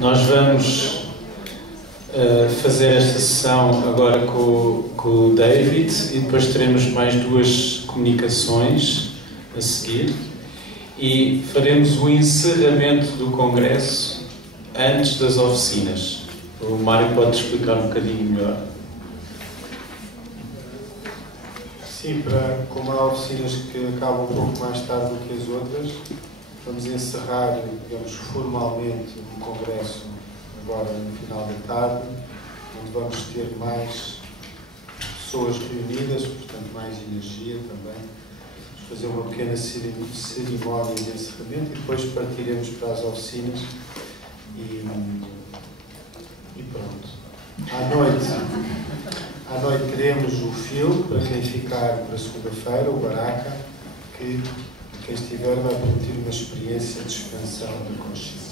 Nós vamos fazer esta sessão agora com o David e depois teremos mais duas comunicações a seguir e faremos o encerramento do Congresso antes das oficinas. O Mário pode explicar um bocadinho melhor. Sim, como há oficinas que acabam um pouco mais tarde do que as outras, vamos encerrar, digamos, formalmente o Congresso agora no final da tarde, onde vamos ter mais pessoas reunidas, portanto mais energia também. Vamos fazer uma pequena cerimónia de encerramento e depois partiremos para as oficinas e pronto. À noite teremos o filme, para quem ficar para segunda-feira, o Baraka, que quem estiver vai permitir uma experiência de expansão da consciência.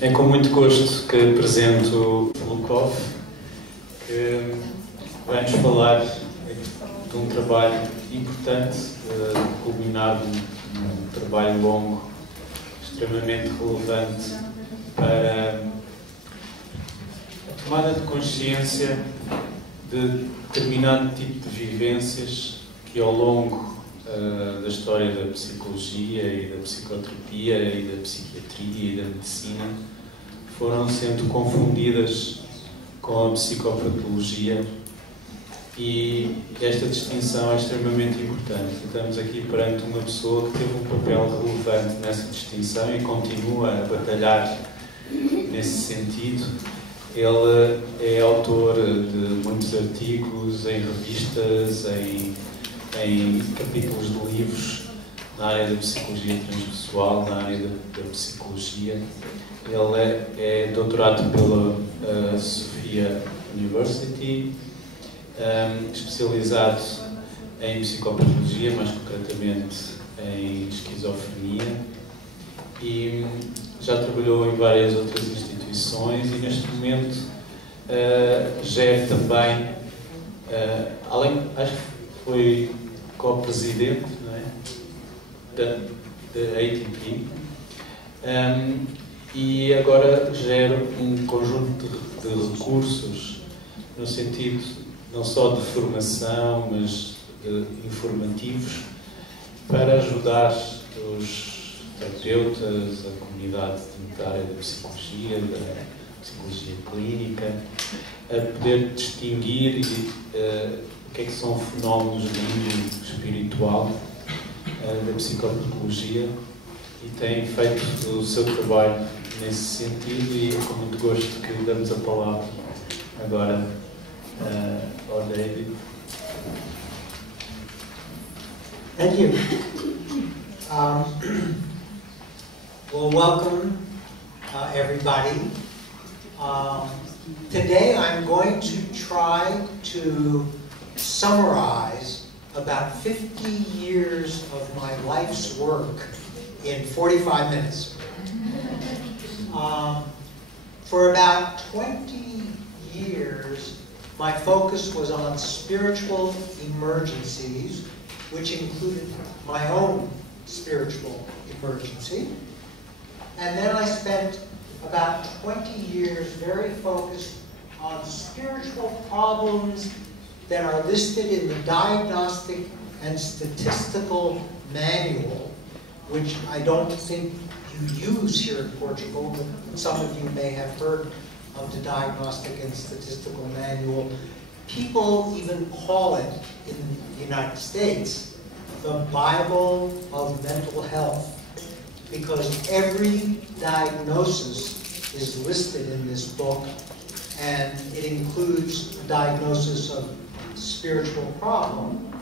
É com muito gosto que apresento o Lukoff, que vai-nos falar de um trabalho importante, culminado num trabalho longo, extremamente relevante para a tomada de consciência de determinado tipo de vivências que ao longo da história da psicologia e da psicoterapia e da psiquiatria e da medicina foram sendo confundidas com a psicopatologia, e esta distinção é extremamente importante. Estamos aqui perante uma pessoa que teve um papel relevante nessa distinção e continua a batalhar nesse sentido. Ele é autor de muitos artigos em revistas, em capítulos de livros na área da psicologia transpessoal, na área da psicologia. Ele é doutorado pela Sofia University, especializado em psicopatologia, mais concretamente em esquizofrenia, e já trabalhou em várias outras instituições e neste momento gera também, acho que foi co-presidente, não é? da ATP, e agora gera um conjunto de recursos no sentido não só de formação, mas de informativos, para ajudar os terapeutas, a comunidade da área da psicologia clínica, a poder distinguir o que é que são fenómenos do mundo espiritual da psicopatologia, e tem feito o seu trabalho nesse sentido, e é com muito gosto que damos a palavra agora ao David. Thank you. Well, welcome everybody. Today I'm going to try to summarize about 50 years of my life's work in 45 minutes. For about 20 years, my focus was on spiritual emergencies, which included my own spiritual emergency. And then I spent about 20 years very focused on spiritual problems that are listed in the Diagnostic and Statistical Manual, which I don't think you use here in Portugal, but some of you may have heard of the Diagnostic and Statistical Manual. People even call it, in the United States, the Bible of mental health, because every diagnosis is listed in this book, and it includes a diagnosis of spiritual problem.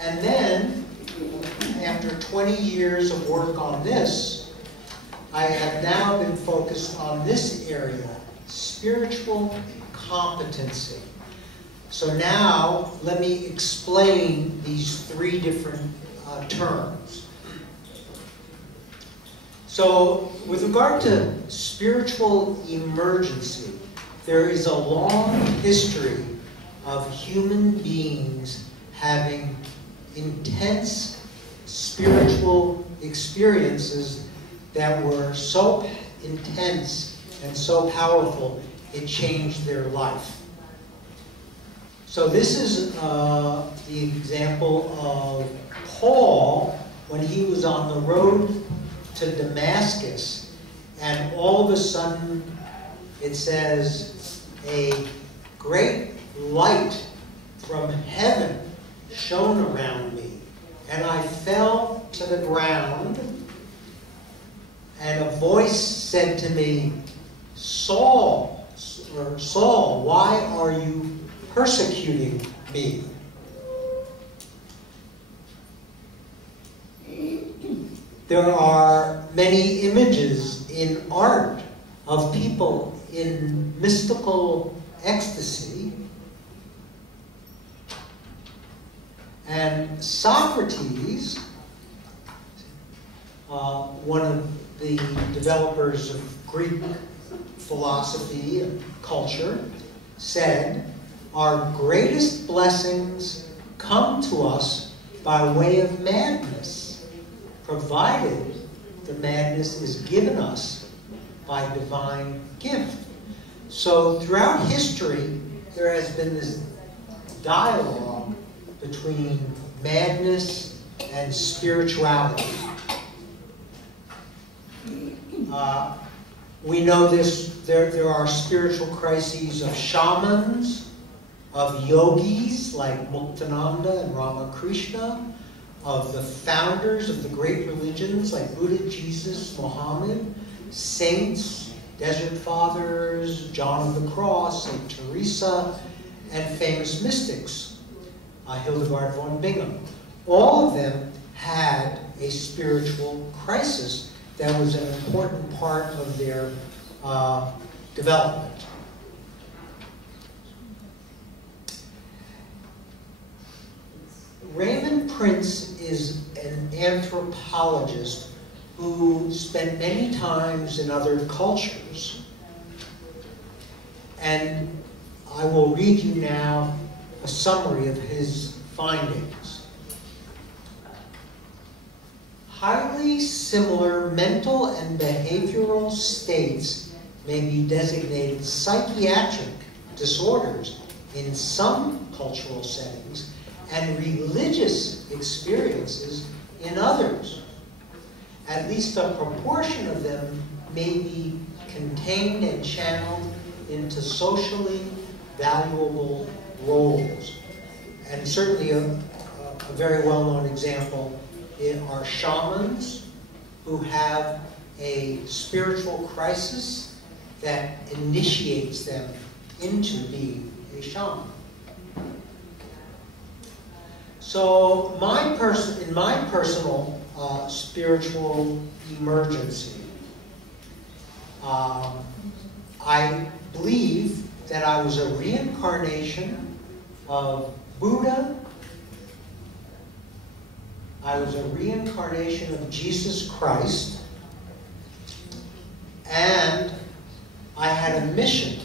And then, after 20 years of work on this, I have now been focused on this area, spiritual competency. So now, let me explain these three different terms. So, with regard to spiritual emergency, there is a long history of human beings having intense spiritual experiences that were so intense and so powerful it changed their life. So this is the example of Paul when he was on the road to Damascus, and all of a sudden it says a great light from heaven shone around me, and I fell to the ground, and a voice said to me, Saul, why are you persecuting me? There are many images in art of people in mystical ecstasy. And Socrates, one of the developers of Greek philosophy and culture, said, "Our greatest blessings come to us by way of madness, provided the madness is given us by divine gift." So throughout history, there has been this dialogue between madness and spirituality. We know this. There are spiritual crises of shamans, of yogis like Muktananda and Ramakrishna, of the founders of the great religions like Buddha, Jesus, Muhammad, saints, desert fathers, John of the Cross, Saint Teresa, and famous mystics, Hildegard von Bingen. All of them had a spiritual crisis that was an important part of their development. Raymond Prince is an anthropologist who spent many times in other cultures. And I will read you now a summary of his findings. Highly similar mental and behavioral states may be designated psychiatric disorders in some cultural settings and religious experiences in others. At least a proportion of them may be contained and channeled into socially valuable roles. And certainly a very well-known example are shamans who have a spiritual crisis that initiates them into being a shaman. So in my personal spiritual emergency, I believe that I was a reincarnation of Buddha. I was a reincarnation of Jesus Christ, and I had a mission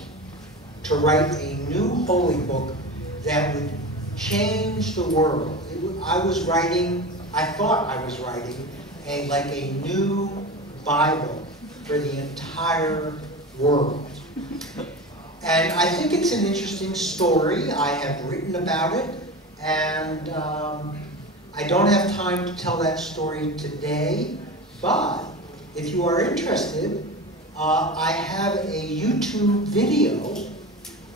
to write a new holy book that would change the world. I thought I was writing a new Bible for the entire world. And I think it's an interesting story. I have written about it, and I don't have time to tell that story today, but if you are interested, I have a YouTube video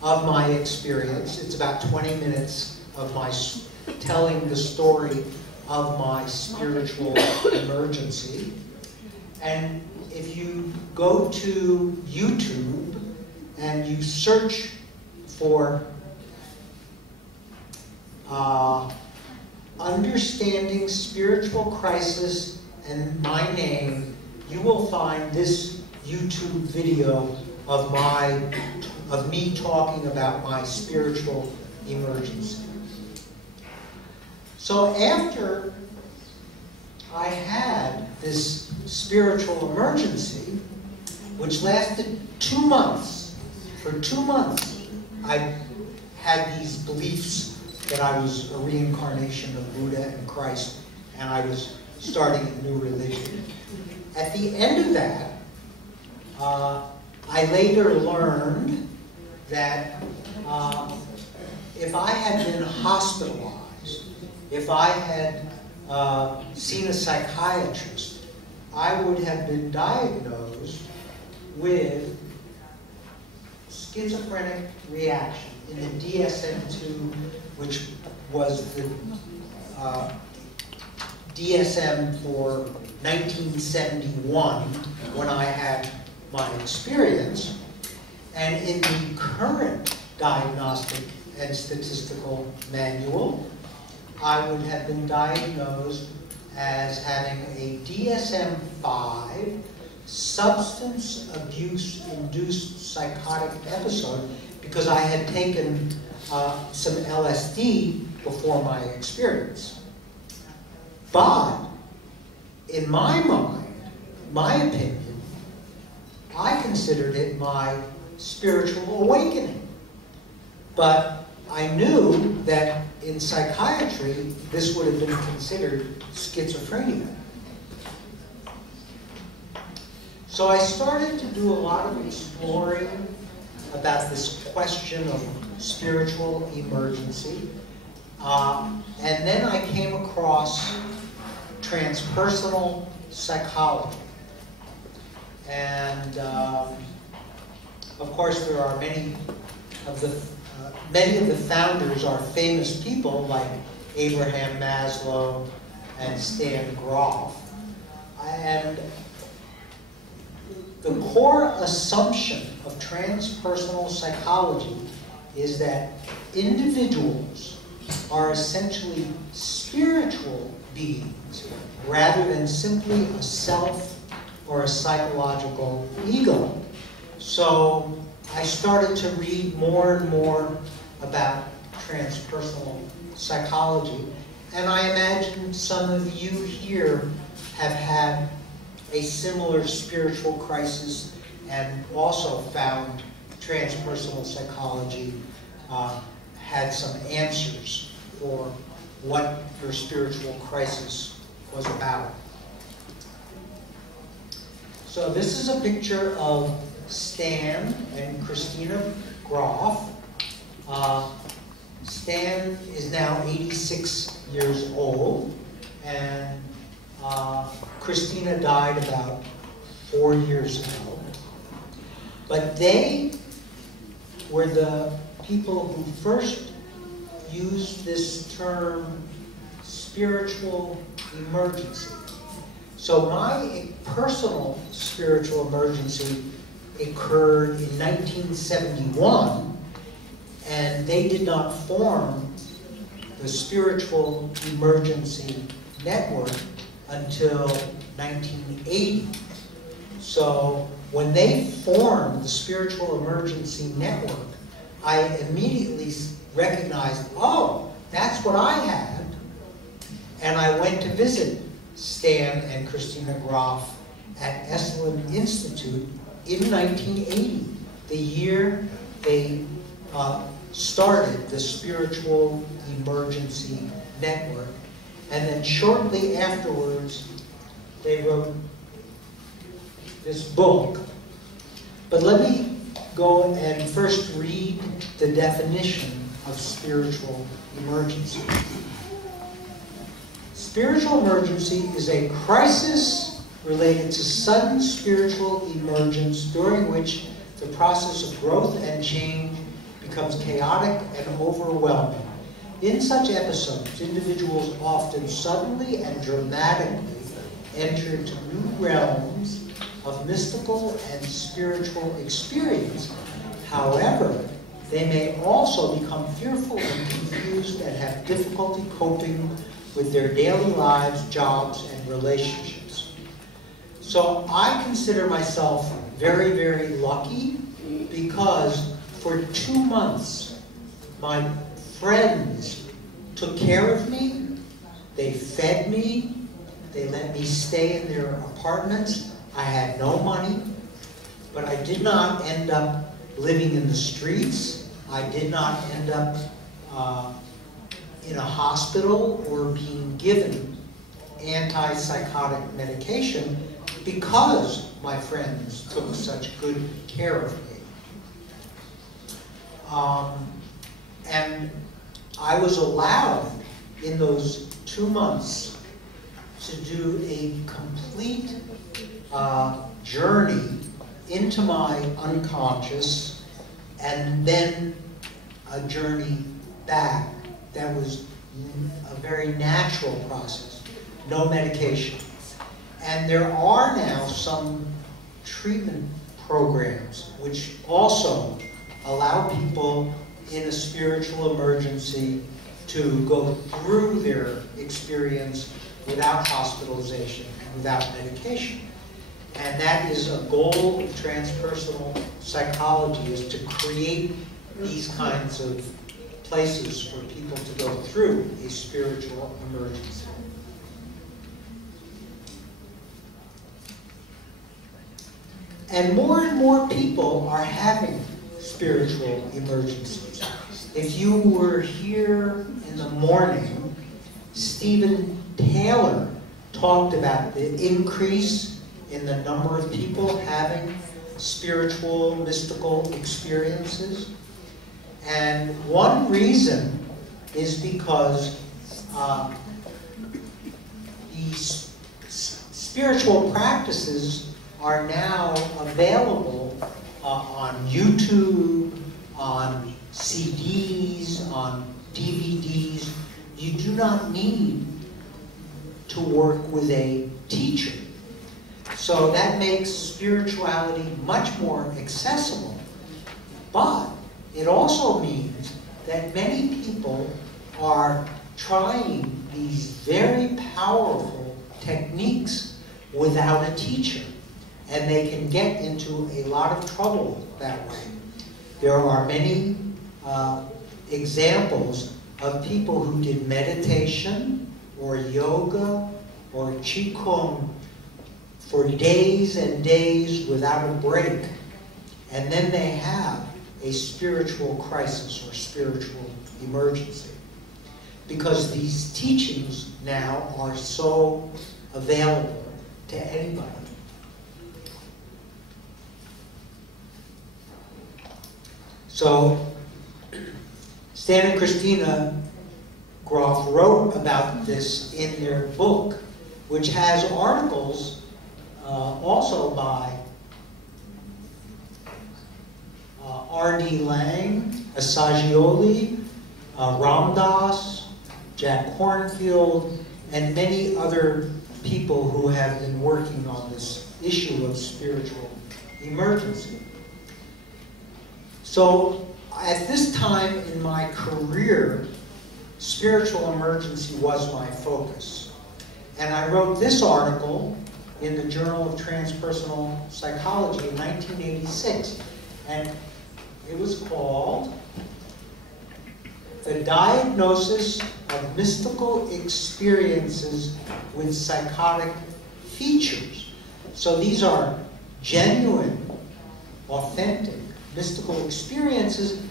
of my experience. It's about 20 minutes of my telling the story of my spiritual emergency. And if you go to YouTube and you search for Understanding Spiritual Crisis and my name, you will find this YouTube video of me talking about my spiritual emergency. So after I had this spiritual emergency, which lasted 2 months, for 2 months, I had these beliefs that I was a reincarnation of Buddha and Christ, and I was starting a new religion. At the end of that, I later learned that if I had been hospitalized, if I had seen a psychiatrist, I would have been diagnosed with schizophrenic reaction in the DSM-IV, which was the DSM for 1971 when I had my experience. And in the current diagnostic and statistical manual, I would have been diagnosed as having a DSM-V substance abuse-induced psychotic episode because I had taken some LSD before my experience. But, in my mind, my opinion, I considered it my spiritual awakening. But I knew that in psychiatry, this would have been considered schizophrenia. So I started to do a lot of exploring about this question of spiritual emergency. And then I came across transpersonal psychology. And of course, there are many of the founders are famous people like Abraham Maslow and Stan Grof. And the core assumption of transpersonal psychology is that individuals are essentially spiritual beings rather than simply a self or a psychological ego. So I started to read more and more about transpersonal psychology, and I imagine some of you here have had a similar spiritual crisis and also found transpersonal psychology had some answers for what your spiritual crisis was about. So this is a picture of Stan and Christina Grof. Stan is now 86 years old, and Christina died about 4 years ago. But they were the people who first used this term spiritual emergency. So my personal spiritual emergency occurred in 1971, and they did not form the Spiritual Emergency Network until 1980. So when they formed the Spiritual Emergency Network, I immediately recognized, oh, that's what I had. And I went to visit Stan and Christina Grof at Esalen Institute in 1980, the year they started the Spiritual Emergency Network. And then shortly afterwards, they wrote this book. But let me go and first read the definition of spiritual emergency. Spiritual emergency is a crisis related to sudden spiritual emergence during which the process of growth and change becomes chaotic and overwhelming. In such episodes, individuals often suddenly and dramatically enter into new realms of mystical and spiritual experience. However, they may also become fearful and confused and have difficulty coping with their daily lives, jobs, and relationships. So I consider myself very, very lucky because for 2 months, my friends took care of me, they fed me, they let me stay in their apartments. I had no money, but I did not end up living in the streets. I did not end up in a hospital or being given antipsychotic medication because my friends took such good care of me. And I was allowed in those 2 months to do a complete journey into my unconscious and then a journey back. That was a very natural process, no medication. And there are now some treatment programs which also allow people in a spiritual emergency to go through their experience without hospitalization and without medication. And that is a goal of transpersonal psychology, is to create these kinds of places for people to go through a spiritual emergency. And more people are having spiritual emergencies. If you were here in the morning, Stephen Taylor talked about the increase in the number of people having spiritual, mystical experiences. And one reason is because these spiritual practices are now available on YouTube, on CDs, on DVDs. You do not need to work with a teacher. So that makes spirituality much more accessible. But it also means that many people are trying these very powerful techniques without a teacher. And they can get into a lot of trouble that way. There are many examples of people who did meditation or yoga or qigong for days and days without a break. And then they have a spiritual crisis or spiritual emergency. Because these teachings now are so available to anybody. So, Stan and Christina Grof wrote about this in their book, which has articles also by R.D. Lang, Assagioli, Ramdas, Jack Kornfield, and many other people who have been working on this issue of spiritual emergency. So, at this time in my career, spiritual emergency was my focus. And I wrote this article in the Journal of Transpersonal Psychology in 1986. And it was called The Diagnosis of Mystical Experiences with Psychotic Features. So these are genuine, authentic, mystical experiences,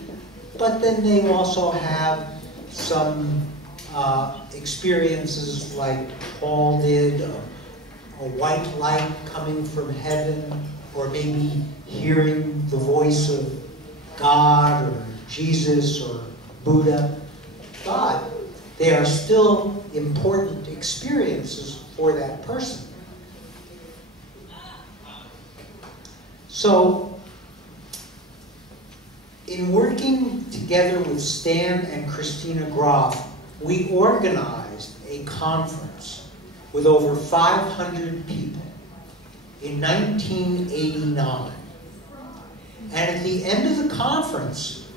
but then they also have some experiences like Paul did, a white light coming from heaven, or maybe hearing the voice of God or Jesus or Buddha. But they are still important experiences for that person. So, in working together with Stan and Christina Grof, we organized a conference with over 500 people in 1989. And at the end of the conference,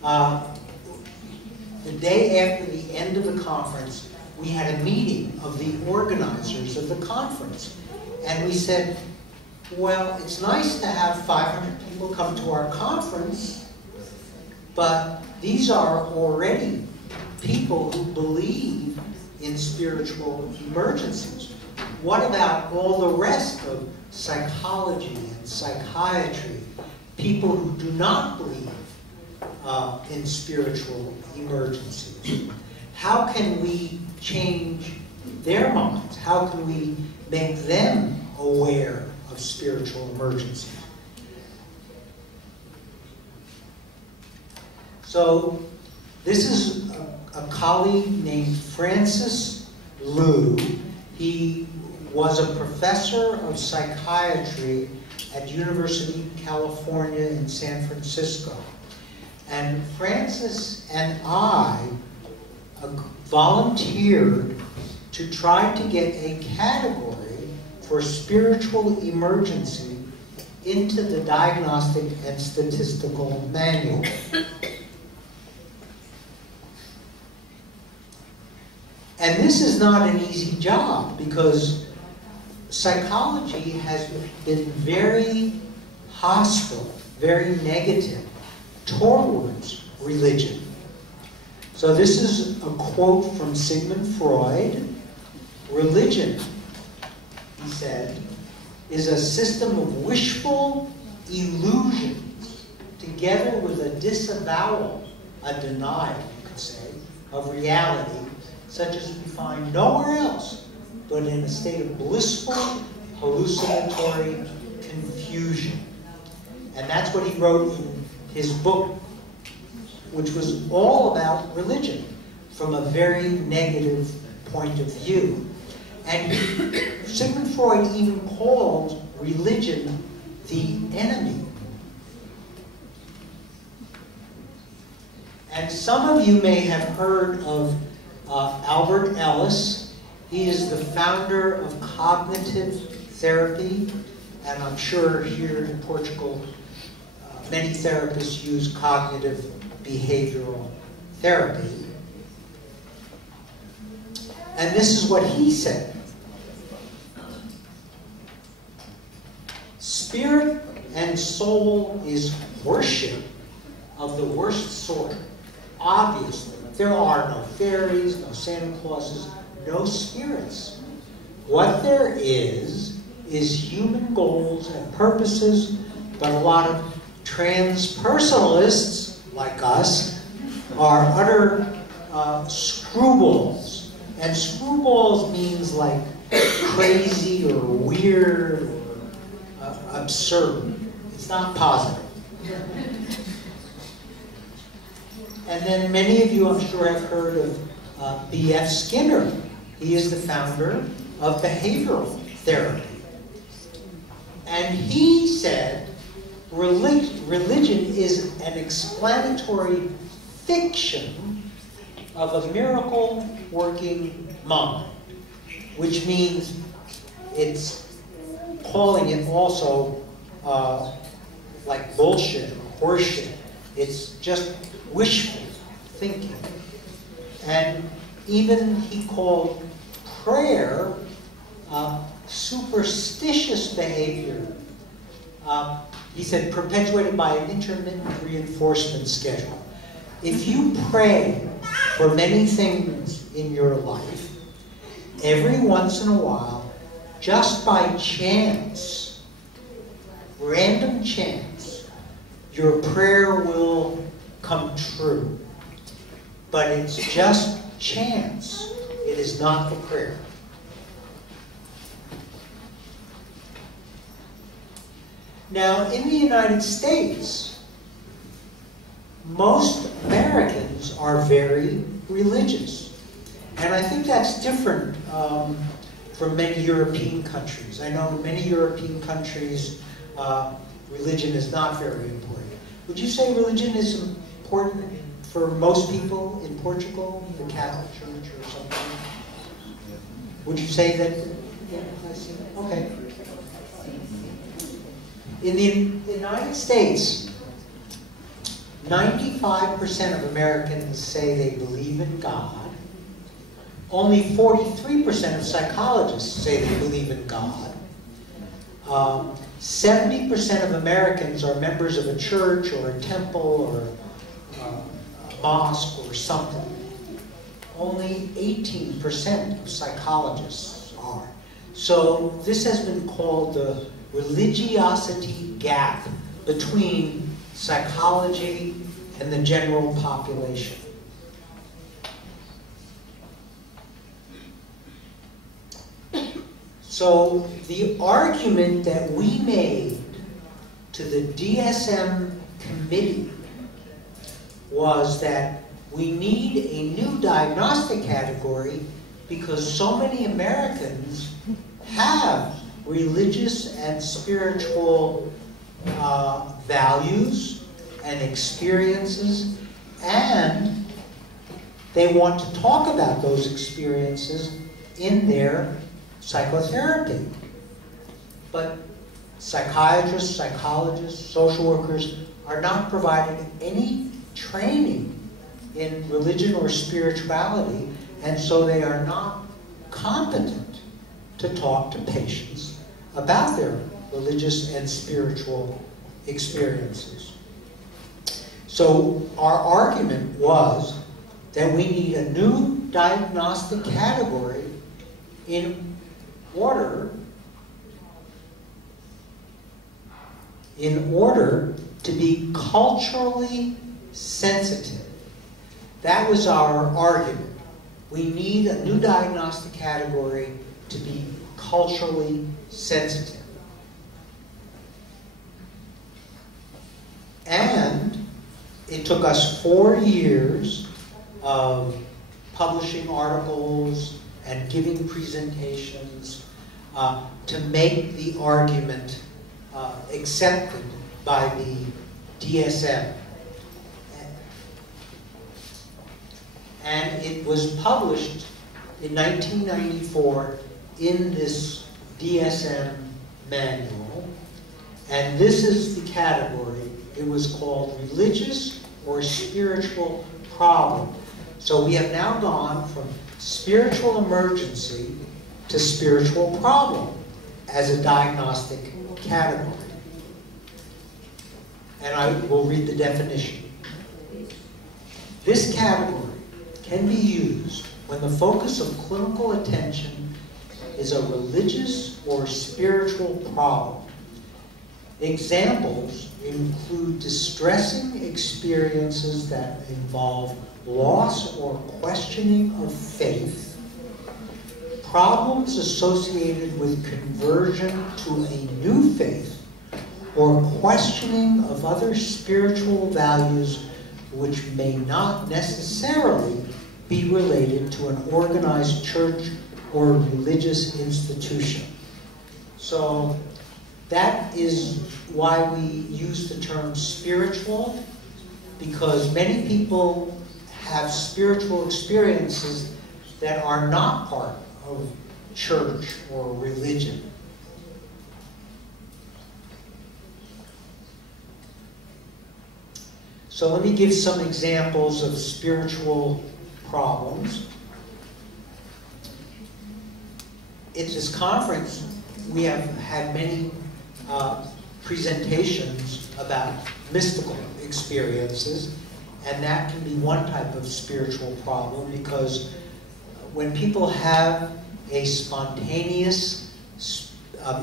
the day after the end of the conference, we had a meeting of the organizers of the conference. And we said, well, it's nice to have 500 people come to our conference, but these are already people who believe in spiritual emergencies. What about all the rest of psychology and psychiatry? People who do not believe in spiritual emergencies? How can we change their minds? How can we make them aware of spiritual emergencies? So this is a colleague named Francis Liu. He was a professor of psychiatry at University of California in San Francisco. And Francis and I volunteered to try to get a category for spiritual emergency into the Diagnostic and Statistical Manual. And this is not an easy job because psychology has been very hostile, very negative towards religion. So this is a quote from Sigmund Freud. Religion, he said, is a system of wishful illusions together with a disavowal, a denial, you could say, of reality, such as we find nowhere else but in a state of blissful, hallucinatory confusion. And that's what he wrote in his book, which was all about religion from a very negative point of view. And Sigmund Freud even called religion the enemy. And some of you may have heard of Albert Ellis. He is the founder of cognitive therapy, and I'm sure here in Portugal, many therapists use cognitive behavioral therapy. And this is what he said. Spirit and soul is worship of the worst sort. Obviously, there are no fairies, no Santa Clauses, no spirits. What there is human goals and purposes, but a lot of transpersonalists like us are utter screwballs. And screwballs means like crazy or weird or absurd. It's not positive. And then many of you, I'm sure, have heard of B.F. Skinner. He is the founder of behavioral therapy. And he said religion is an explanatory fiction of a miracle-working mind, which means it's calling it also like bullshit or horseshit. It's just wishful thinking. And even he called prayer superstitious behavior. He said perpetuated by an intermittent reinforcement schedule. If you pray for many things in your life, every once in a while, just by chance, random chance, your prayer will come true. But it's just chance. It is not the prayer. Now, in the United States, most Americans are very religious. And I think that's different from many European countries. I know in many European countries, religion is not very important. Would you say religion is important for most people in Portugal, the Catholic Church or something? Would you say that? Yeah, I see. Okay. In the United States, 95% of Americans say they believe in God. Only 43% of psychologists say they believe in God. 70% of Americans are members of a church or a temple or a mosque or something. Only 18% of psychologists are. So this has been called the religiosity gap between psychology and the general population. So the argument that we made to the DSM committee was that we need a new diagnostic category because so many Americans have religious and spiritual values and experiences, and they want to talk about those experiences in their psychotherapy. But psychiatrists, psychologists, social workers are not provided any training in religion or spirituality, and so they are not competent to talk to patients about their religious and spiritual experiences. So our argument was that we need a new diagnostic category in order to be culturally sensitive. That was our argument. We need a new diagnostic category to be culturally sensitive. And it took us 4 years of publishing articles and giving presentations to make the argument accepted by the DSM. And it was published in 1994 in this DSM manual. And this is the category. It was called religious or spiritual problem. So we have now gone from spiritual emergency to spiritual problem as a diagnostic category. And I will read the definition. This category can be used when the focus of clinical attention is a religious or spiritual problem. Examples include distressing experiences that involve loss or questioning of faith, problems associated with conversion to a new faith, or questioning of other spiritual values which may not necessarily be related to an organized church or religious institution. So that is why we use the term spiritual, because many people have spiritual experiences that are not part of church or religion. So let me give some examples of spiritual problems. At this conference, we have had many presentations about mystical experiences, and that can be one type of spiritual problem, because when people have a spontaneous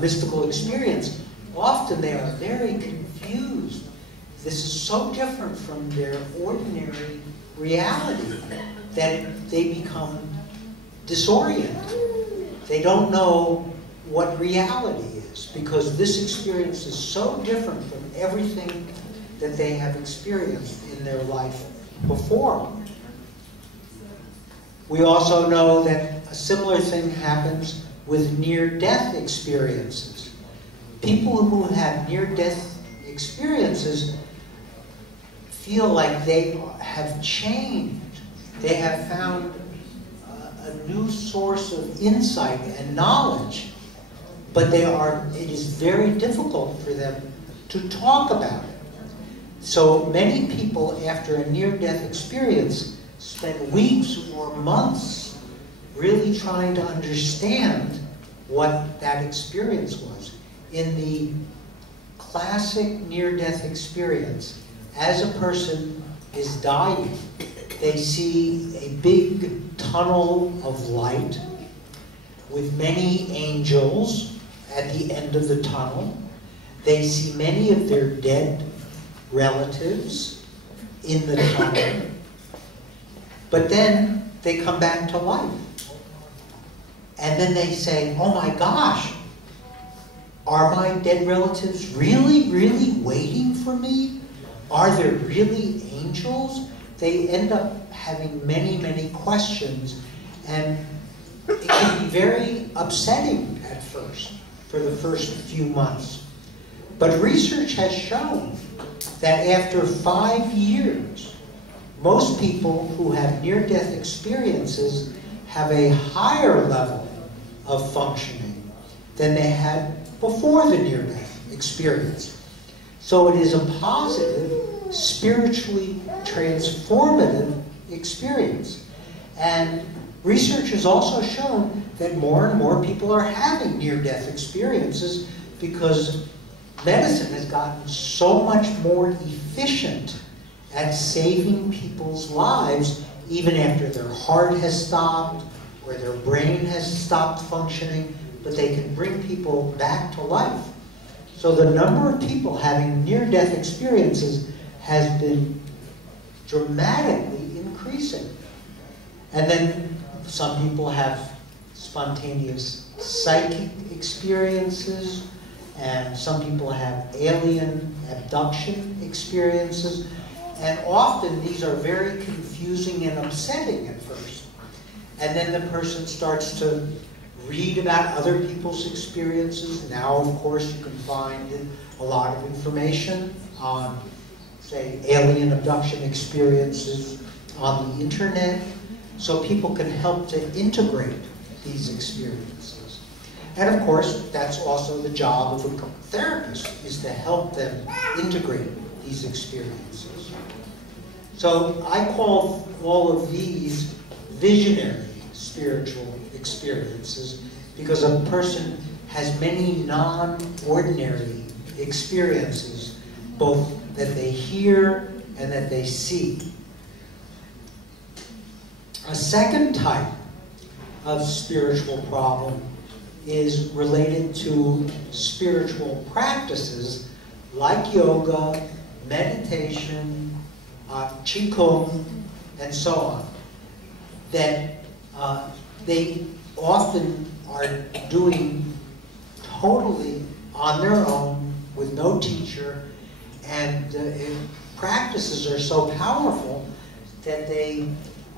mystical experience, often they are very confused. This is so different from their ordinary reality that they become disoriented. They don't know what reality is, because this experience is so different from everything that they have experienced in their life before. We also know that a similar thing happens with near-death experiences. People who have near-death experiences feel like they have changed. They have found a new source of insight and knowledge, but it is very difficult for them to talk about it. So many people, after a near-death experience, spend weeks or months really trying to understand what that experience was. In the classic near-death experience, as a person is dying, they see a big tunnel of light with many angels at the end of the tunnel. They see many of their dead relatives in the time, but then they come back to life. And then they say, oh my gosh, are my dead relatives really, really waiting for me? Are there really angels? They end up having many, many questions, and it can be very upsetting at first, for the first few months. But research has shown that after 5 years, most people who have near-death experiences have a higher level of functioning than they had before the near-death experience. So it is a positive, spiritually transformative experience. And research has also shown that more and more people are having near-death experiences because medicine has gotten so much more efficient at saving people's lives even after their heart has stopped or their brain has stopped functioning, but they can bring people back to life. So the number of people having near-death experiences has been dramatically increasing. And then some people have spontaneous psychic experiences, and some people have alien abduction experiences, and often these are very confusing and upsetting at first. And then the person starts to read about other people's experiences. Now, of course, you can find a lot of information on, say, alien abduction experiences on the internet, so people can help to integrate these experiences. And of course, that's also the job of a therapist, is to help them integrate these experiences. So I call all of these visionary spiritual experiences because a person has many non-ordinary experiences, both that they hear and that they see. A second type of spiritual problem is related to spiritual practices like yoga, meditation, qigong, and so on, that they often are doing totally on their own with no teacher, and practices are so powerful that they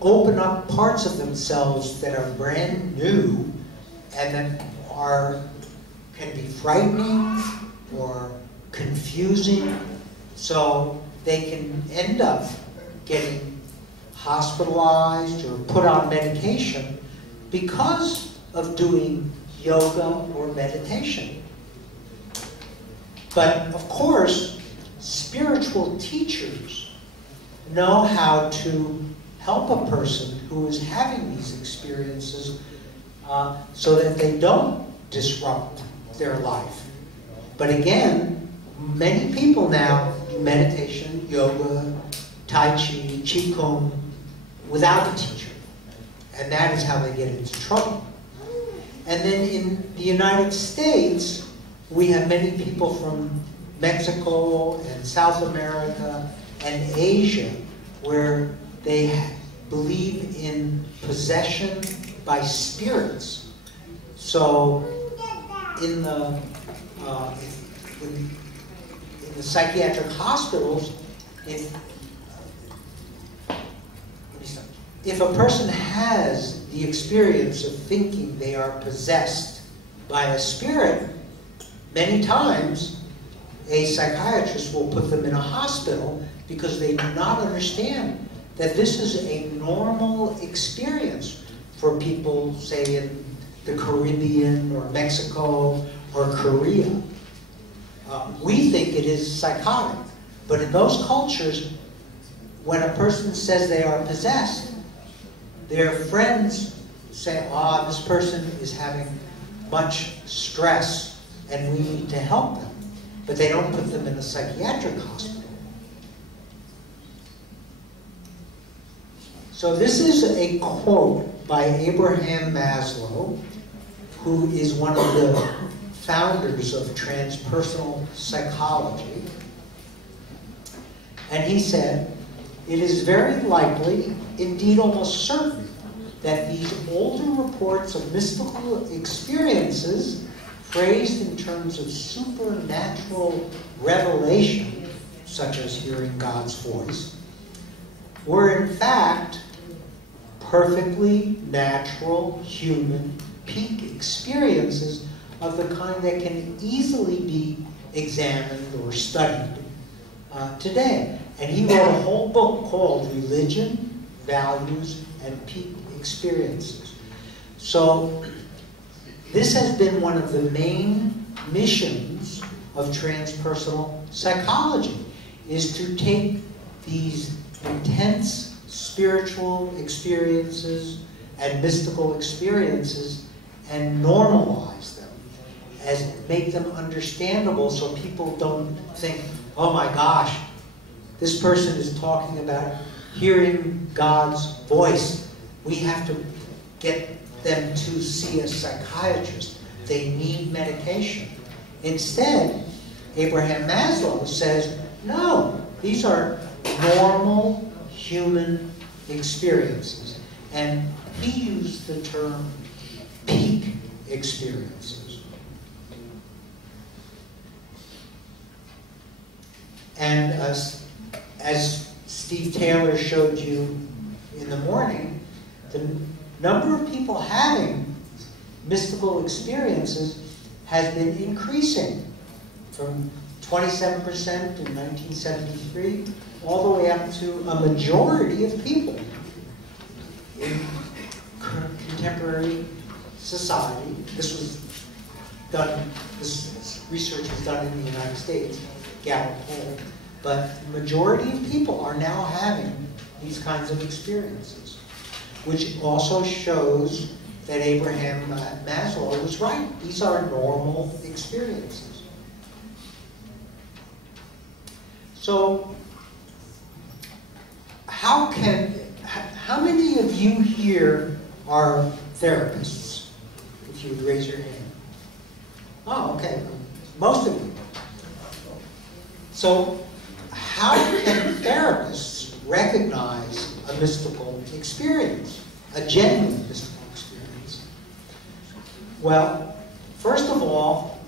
open up parts of themselves that are brand new and that can be frightening or confusing, so they can end up getting hospitalized or put on medication because of doing yoga or meditation. But of course, spiritual teachers know how to help a person who is having these experiences so that they don't disrupt their life. But again, many people now do meditation, yoga, tai chi, qigong without a teacher. And that is how they get into trouble. And then in the United States, we have many people from Mexico and South America and Asia where they believe in possession by spirits. So in the psychiatric hospitals, if a person has the experience of thinking they are possessed by a spirit, many times a psychiatrist will put them in a hospital because they do not understand that this is a normal experience for people, say, in the Caribbean or Mexico or Korea. We think it is psychotic, but in those cultures, when a person says they are possessed, their friends say, this person is having much stress and we need to help them. But they don't put them in a psychiatric hospital. So this is a quote by Abraham Maslow, who is one of the founders of transpersonal psychology. And he said, it is very likely, indeed almost certain, that these older reports of mystical experiences, phrased in terms of supernatural revelation, such as hearing God's voice, were in fact perfectly natural human peak experiences of the kind that can easily be examined or studied today. And he wrote a whole book called Religion, Values, and Peak Experiences. So this has been one of the main missions of transpersonal psychology, is to take these intense spiritual experiences and mystical experiences and normalize them, as make them understandable so people don't think, oh my gosh, this person is talking about hearing God's voice. We have to get them to see a psychiatrist. They need medication. Instead, Abraham Maslow says, no, these are normal human experiences. And he used the term peak experiences. And as Steve Taylor showed you in the morning, the number of people having mystical experiences has been increasing from 27% in 1973 all the way up to a majority of people in contemporary society. This research was done in the United States, Gallup poll, but the majority of people are now having these kinds of experiences, which also shows that Abraham Maslow was right. These are normal experiences. So, how many of you here are therapists? If you would raise your hand. Oh, okay. Most of you. So, how can therapists recognize a mystical experience, a genuine mystical experience? Well, first of all,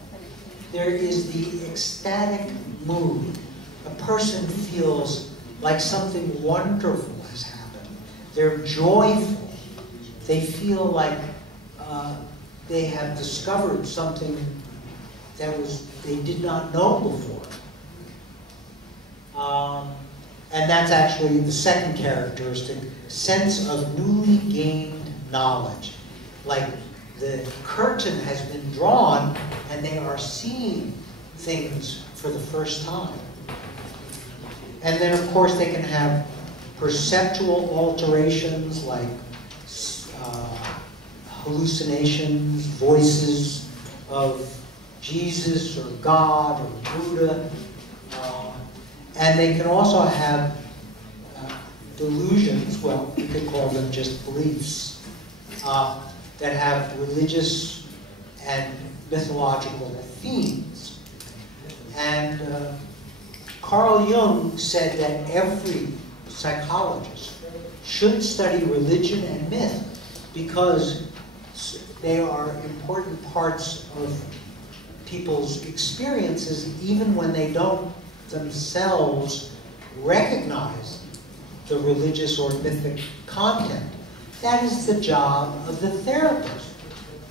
there is the ecstatic mood. A person feels like something wonderful has happened. They're joyful. They feel like they have discovered something that they did not know before. And that's actually the second characteristic, sense of newly gained knowledge. Like the curtain has been drawn and they are seeing things for the first time. And then, of course, they can have perceptual alterations like hallucinations, voices of Jesus or God or Buddha. And they can also have delusions, well, we could call them just beliefs, that have religious and mythological themes. And Carl Jung said that every psychologist should study religion and myth because they are important parts of people's experiences even when they don't themselves recognize the religious or mythic content. That is the job of the therapist,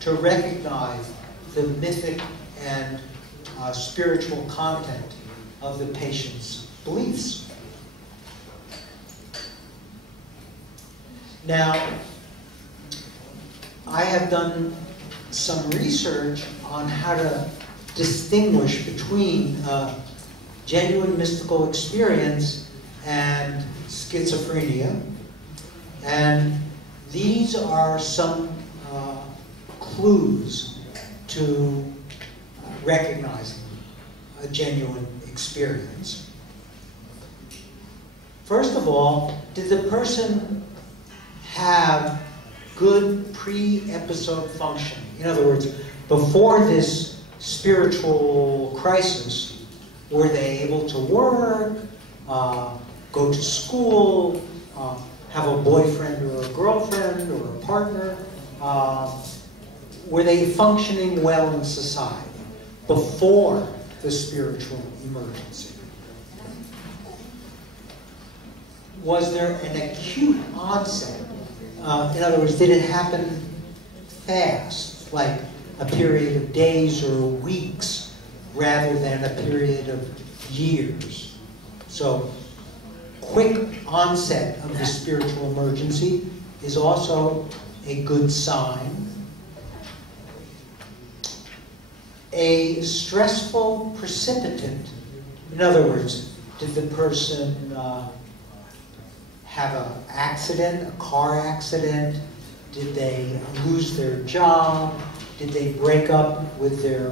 to recognize the mythic and spiritual content of the patient's beliefs. Now, I have done some research on how to distinguish between genuine mystical experience and schizophrenia, and these are some clues to recognizing a genuine experience. First of all, did the person have good pre-episode functioning? In other words, before this spiritual crisis, were they able to work? go to school, have a boyfriend or a girlfriend or a partner? Were they functioning well in society before the spiritual emergency? Was there an acute onset? In other words, did it happen fast, like a period of days or weeks, rather than a period of years? So, quick onset of the spiritual emergency is also a good sign. A stressful precipitant, in other words, did the person have an accident, a car accident? Did they lose their job? Did they break up with their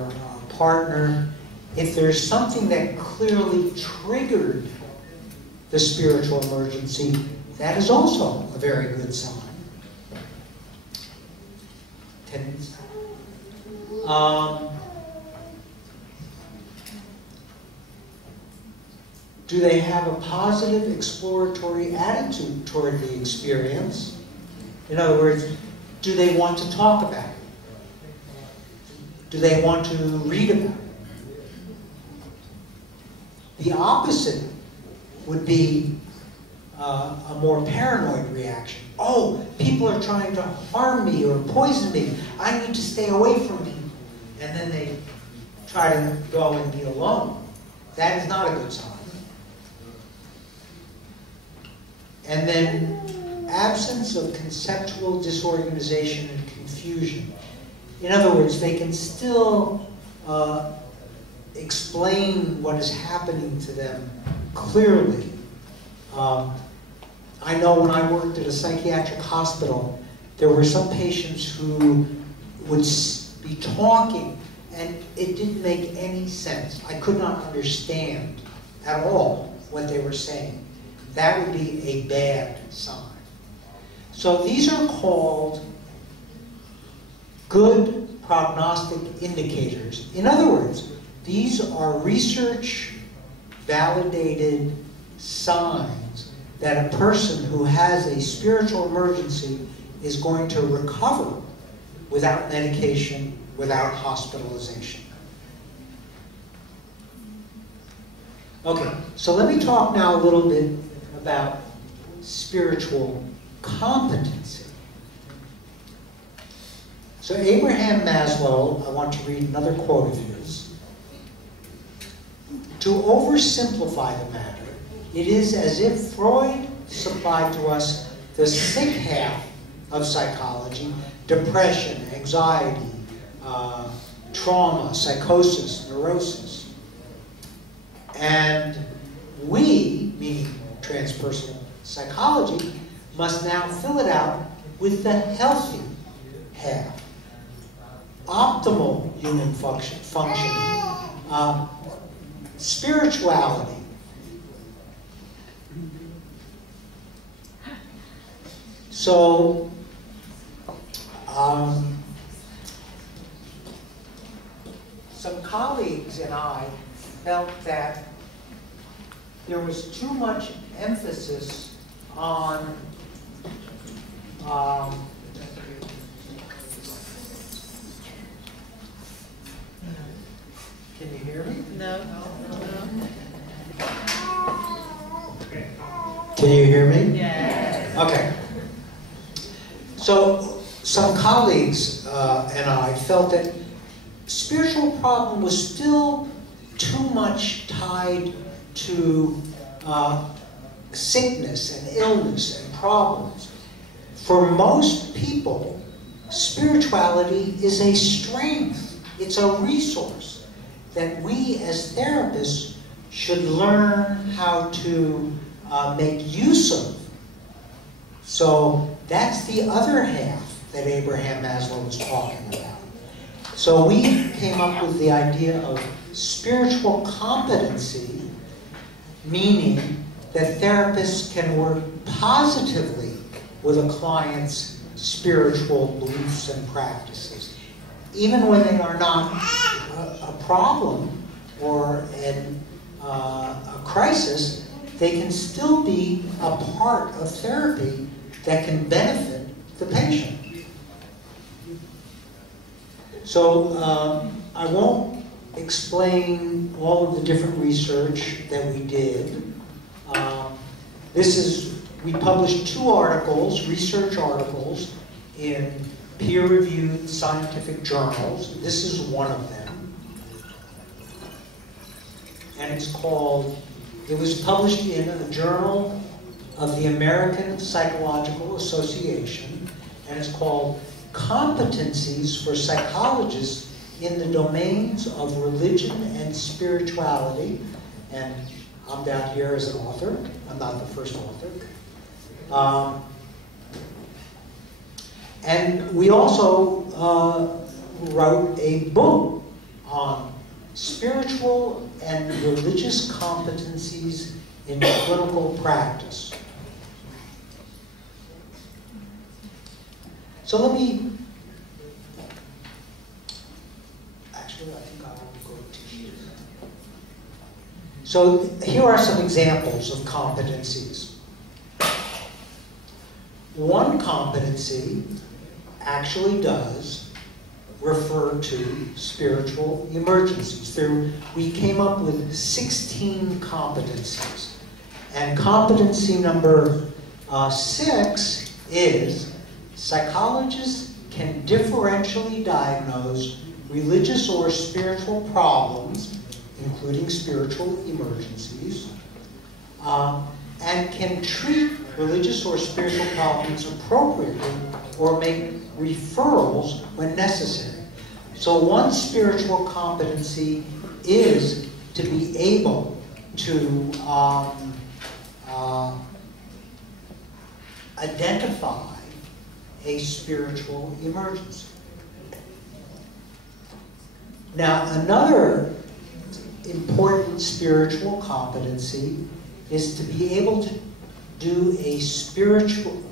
partner? If there's something that clearly triggered the spiritual emergency, that is also a very good sign. Do they have a positive exploratory attitude toward the experience? In other words, do they want to talk about it? Do they want to read about it? The opposite would be a more paranoid reaction. Oh, people are trying to harm me or poison me. I need to stay away from people. And then they try to go and be alone. That is not a good sign. And then absence of conceptual disorganization and confusion. In other words, they can still explain what is happening to them clearly. I know when I worked at a psychiatric hospital, there were some patients who would be talking and it didn't make any sense. I could not understand at all what they were saying. That would be a bad sign. So these are called good prognostic indicators. In other words, these are research-validated signs that a person who has a spiritual emergency is going to recover without medication, without hospitalization. Okay, so let me talk now a little bit about spiritual competency. So Abraham Maslow, I want to read another quote of his. To oversimplify the matter, it is as if Freud supplied to us the sick half of psychology, depression, anxiety, trauma, psychosis, neurosis. And we, meaning transpersonal psychology, must now fill it out with the healthy half. Optimal human functioning, spirituality. So, some colleagues and I felt that there was too much emphasis on can you hear me? No. Can you hear me? Yes. Okay. So some colleagues and I felt that spiritual problem was still too much tied to sickness and illness and problems. For most people, spirituality is a strength. It's a resource that we as therapists should learn how to make use of. So that's the other half that Abraham Maslow was talking about. So we came up with the idea of spiritual competency, meaning that therapists can work positively with a client's spiritual beliefs and practices, even when they are not a problem or a crisis. they can still be a part of therapy that can benefit the patient. So I won't explain all of the different research that we did. We published 2 articles, research articles, in peer-reviewed scientific journals. This is one of them. And it was published in a journal of the American Psychological Association, and it's called Competencies for Psychologists in the Domains of Religion and Spirituality. And I'm down here as an author. I'm not the first author. And we also wrote a book on spiritual and religious competencies in clinical practice. So let me, actually I think I want to go to here. So here are some examples of competencies. One competency actually does refer to spiritual emergencies. We came up with 16 competencies. And competency number 6 is psychologists can differentially diagnose religious or spiritual problems, including spiritual emergencies, and can treat religious or spiritual problems appropriately or make referrals when necessary. So one spiritual competency is to be able to identify a spiritual emergency. Now, another important spiritual competency is to be able to do a spiritual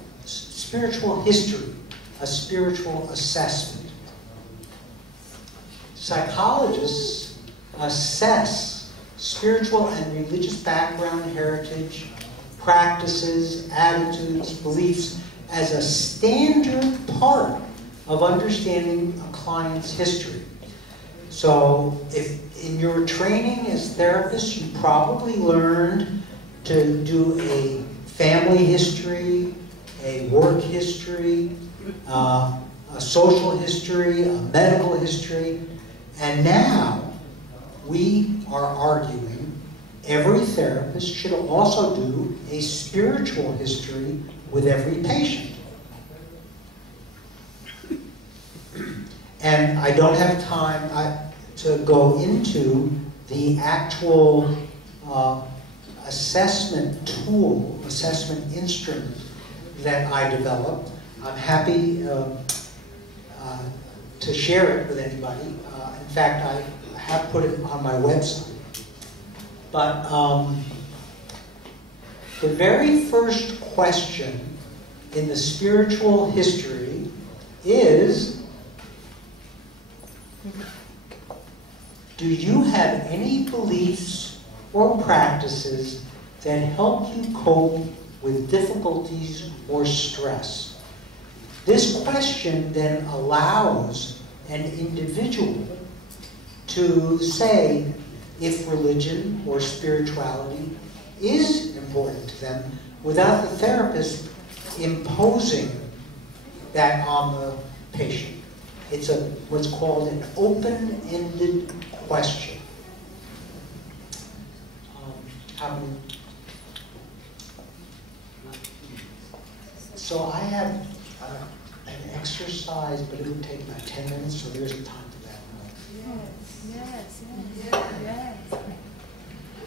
history, a spiritual assessment. Psychologists assess spiritual and religious background, heritage, practices, attitudes, beliefs as a standard part of understanding a client's history. So if in your training as therapists, you probably learned to do a family history, a work history, a social history, a medical history, and now we are arguing every therapist should also do a spiritual history with every patient. And I don't have time to go into the actual assessment tool, assessment instrument that I developed. I'm happy to share it with anybody. In fact, I have put it on my website. But the very first question in the spiritual history is, do you have any beliefs or practices that help you cope with difficulties or stress? This question then allows an individual to say if religion or spirituality is important to them without the therapist imposing that on the patient. It's what's called an open-ended question. So I have an exercise, but it would take about 10 minutes, so there's a time for that. Yes.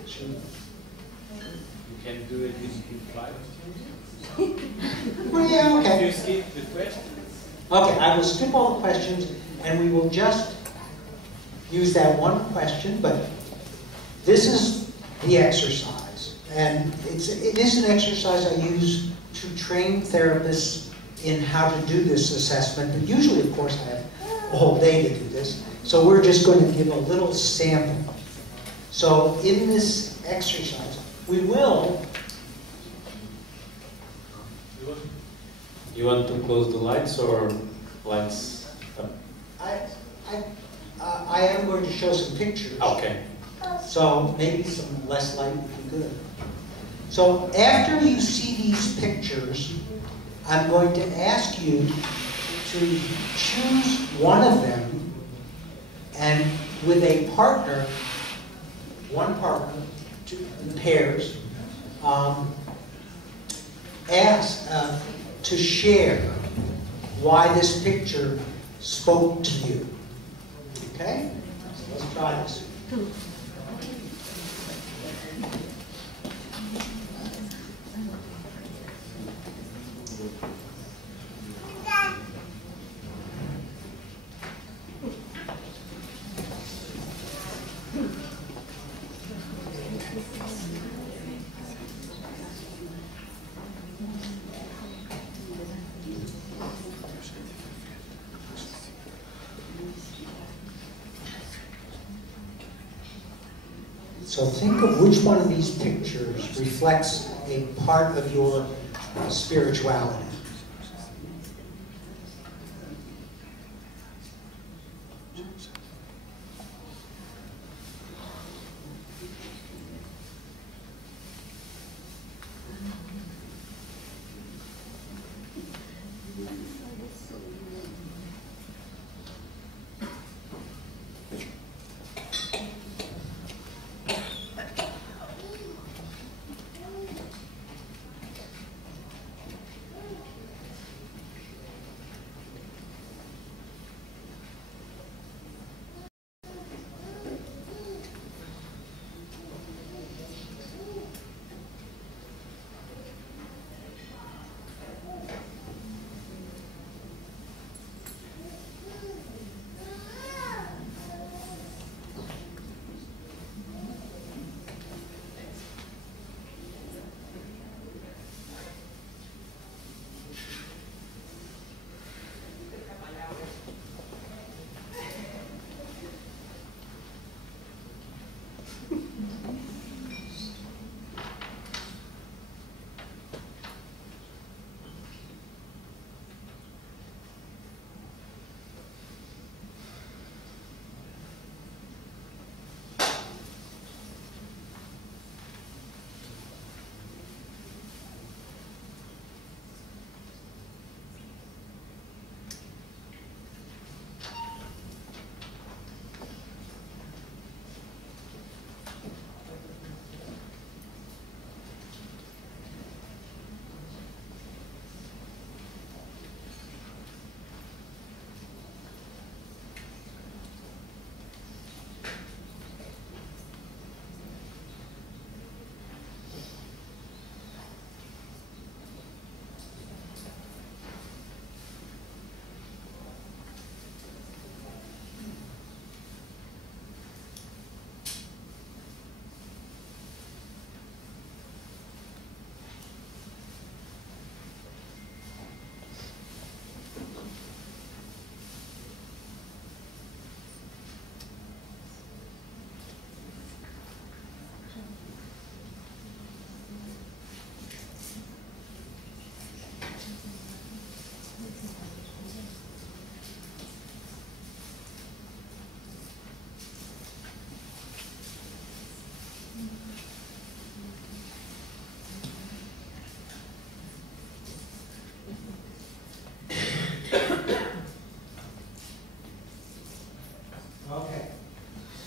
Sure. You can do it in 5 Well, yeah, okay. You skip the questions. Okay, I will skip all the questions, and we will just use that one question, but this is the exercise. And it is an exercise I use to train therapists in how to do this assessment, but usually, of course, I have a whole day to do this. So we're just going to give a little sample. So in this exercise, We will. You want to close the lights or lights up? I am going to show some pictures. Okay. So maybe some less light would be good. So after you see these pictures, I'm going to ask you to choose one of them and with a partner, one partner, in pairs, ask to share why this picture spoke to you. Okay? So let's try this. So think of which one of these pictures reflects a part of your spirituality.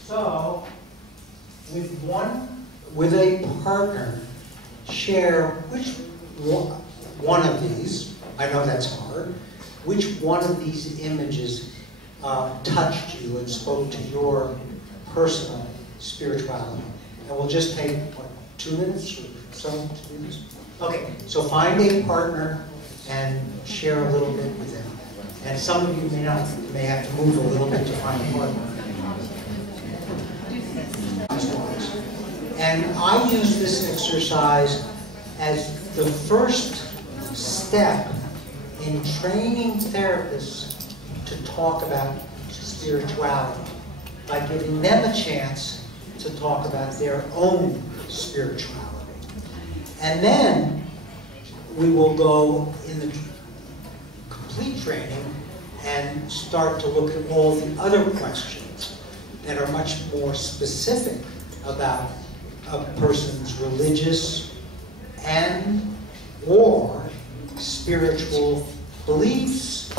So, with a partner, share which one of these, I know that's hard, which one of these images touched you and spoke to your personal spirituality. And we'll just take, what, 2 minutes or so to do this? Okay, so find a partner and share a little bit with them. And some of you may have to move a little bit to find a partner. And I use this exercise as the first step in training therapists to talk about spirituality, by giving them a chance to talk about their own spirituality. And then we will go in the complete training and start to look at all the other questions that are much more specific about a person's religious and or spiritual beliefs,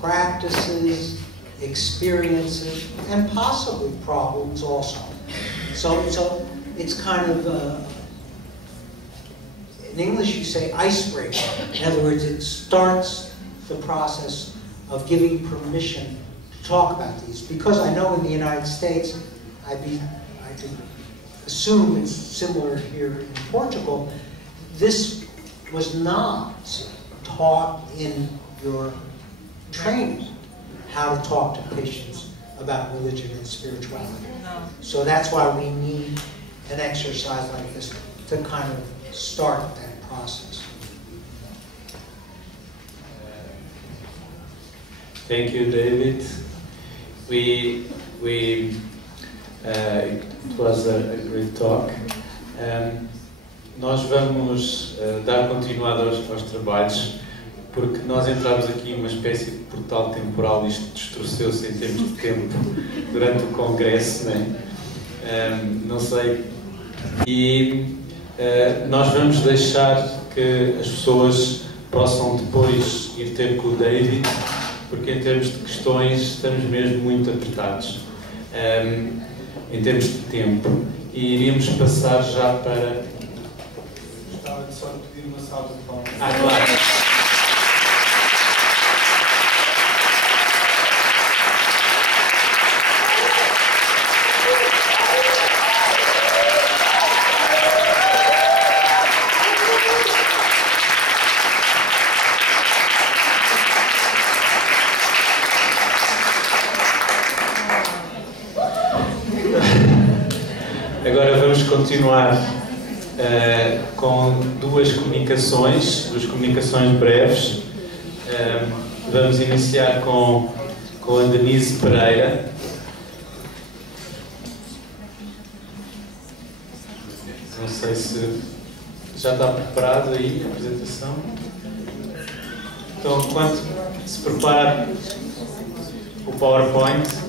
practices, experiences, and possibly problems also. So it's kind of, in English you say icebreaker. In other words, it starts the process of giving permission to talk about these. Because I know in the United States, I could assume it's similar here in Portugal, this was not taught in your training, how to talk to patients about religion and spirituality. No. So that's why we need an exercise like this to kind of start that process. Thank you, David. It was a great talk. Nós vamos dar continuidade aos trabalhos, porque nós entramos aqui em uma espécie de portal temporal, isto distorceu-se em termos de tempo durante o Congresso, não sei. E nós vamos deixar que as pessoas possam depois ir ter com o David, porque em termos de questões estamos mesmo muito apertados, em termos de tempo. E iríamos passar já para... Gostava de só pedir uma salva de palmas. Claro. Agora vamos continuar com duas comunicações breves. Vamos iniciar com a Denise Pereira. Não sei se já está preparado aí a apresentação. Então, enquanto se prepara o PowerPoint,